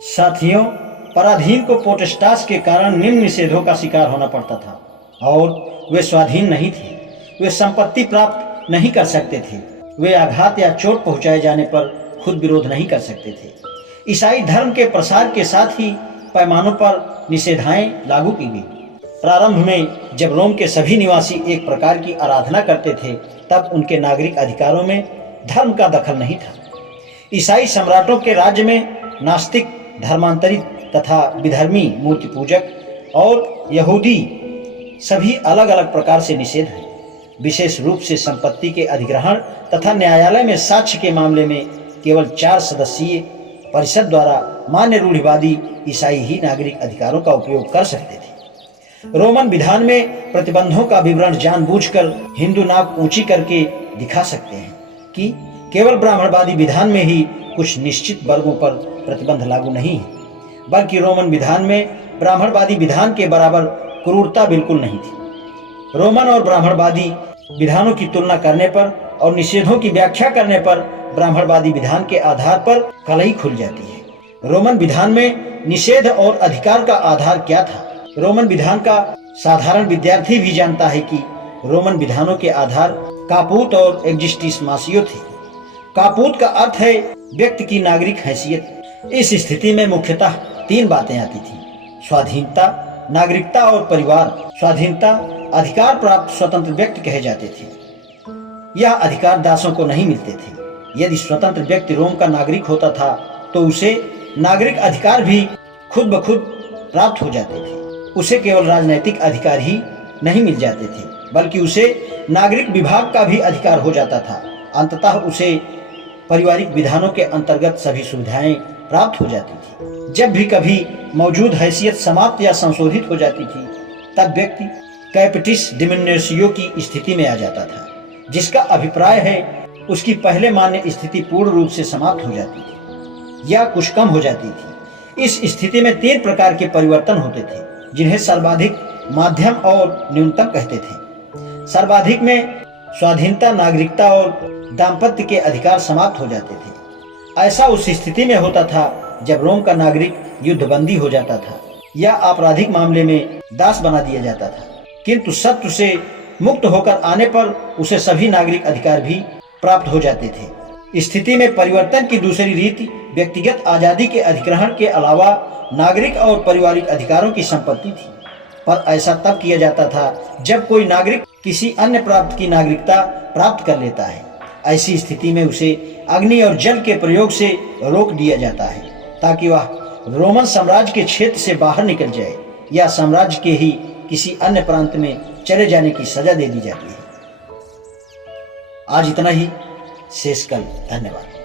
साथियों, पराधीन को पोटस्टास के कारण निम्न निषेधों का शिकार होना पड़ता था और वे स्वाधीन नहीं थे। वे संपत्ति प्राप्त नहीं कर सकते थे। वे आघात या चोट पहुंचाए जाने पर खुद विरोध नहीं कर सकते थे। ईसाई धर्म के प्रसार के साथ ही पैमानों पर निषेधाएं लागू की गई। प्रारंभ में जब रोम के सभी निवासी एक प्रकार की आराधना करते थे, तब उनके नागरिक अधिकारों में धर्म का दखल नहीं था। ईसाई सम्राटों के राज्य में नास्तिक, धर्मांतरित तथा विधर्मी मूर्ति पूजक और यहूदी सभी अलग अलग प्रकार से निषेध हुए। विशेष रूप से संपत्ति के अधिग्रहण तथा न्यायालय में साक्ष्य के मामले में केवल 4 सदस्यीय परिषद द्वारा मान्य रूढ़िवादी ईसाई ही नागरिक अधिकारों का उपयोग कर सकते थे। रोमन विधान में प्रतिबंधों का विवरण जानबूझकर हिंदू नाक ऊंची करके दिखा सकते हैं कि केवल ब्राह्मणवादी विधान में ही कुछ निश्चित वर्गों पर प्रतिबंध लागू नहीं है, बल्कि रोमन विधान में ब्राह्मणवादी विधान के बराबर क्रूरता बिल्कुल नहीं थी। रोमन और ब्राह्मणवादी विधानों की तुलना करने पर और निषेधों की व्याख्या करने पर ब्राह्मणवादी विधान के आधार पर कलही खुल जाती है। रोमन विधान में निषेध और अधिकार का आधार क्या था? रोमन विधान का साधारण विद्यार्थी भी जानता है कि रोमन विधानों के आधार कापूत और एग्जिस्टिस मासियो थे। कापूत का अर्थ है व्यक्ति की नागरिक हैसियत। इस स्थिति में मुख्यतः 3 बातें आती थी: स्वाधीनता, नागरिकता और परिवार। स्वाधीनता अधिकार प्राप्त स्वतंत्र व्यक्ति कहे जाते थे। यह अधिकार दासों को नहीं मिलते थे। यदि स्वतंत्र व्यक्ति रोम का नागरिक होता था तो उसे नागरिक अधिकार भी खुद ब खुद प्राप्त हो जाते थे। उसे केवल राजनैतिक अधिकार ही नहीं मिल जाते थे, बल्कि उसे नागरिक विभाग का भी अधिकार हो जाता था। अंततः उसे पारिवारिक विधानों के अंतर्गत सभी सुविधाएं प्राप्त हो जाती थी। जब भी कभी मौजूद हैसियत समाप्त या संशोधित हो जाती थी, तब व्यक्ति कैपिटिस डिमिनेशियो की स्थिति में आ जाता था, जिसका अभिप्राय है उसकी पहले मान्य स्थिति पूर्ण रूप से समाप्त हो जाती थी या कुछ कम हो जाती थी। इस स्थिति में 3 प्रकार के परिवर्तन होते थे, जिन्हें सर्वाधिक, माध्यम और न्यूनतम कहते थे। सर्वाधिक में स्वाधीनता, नागरिकता और दाम्पत्य के अधिकार समाप्त हो जाते थे। ऐसा उस स्थिति में होता था जब रोम का नागरिक युद्धबंदी हो जाता था या आपराधिक मामले में दास बना दिया जाता था, किंतु सत्व से मुक्त होकर आने पर उसे सभी नागरिक अधिकार भी प्राप्त हो जाते थे। स्थिति में परिवर्तन की दूसरी रीति व्यक्तिगत आजादी के अधिग्रहण के अलावा नागरिक और पारिवारिक अधिकारों की संपत्ति थी, पर ऐसा तब किया जाता था जब कोई नागरिक किसी अन्य प्राप्त की नागरिकता प्राप्त कर लेता है। ऐसी स्थिति में उसे अग्नि और जल के प्रयोग से रोक दिया जाता है ताकि वह रोमन साम्राज्य के क्षेत्र से बाहर निकल जाए या साम्राज्य के ही किसी अन्य प्रांत में चले जाने की सजा दे दी जाती है। आज इतना ही, शेष कल। धन्यवाद।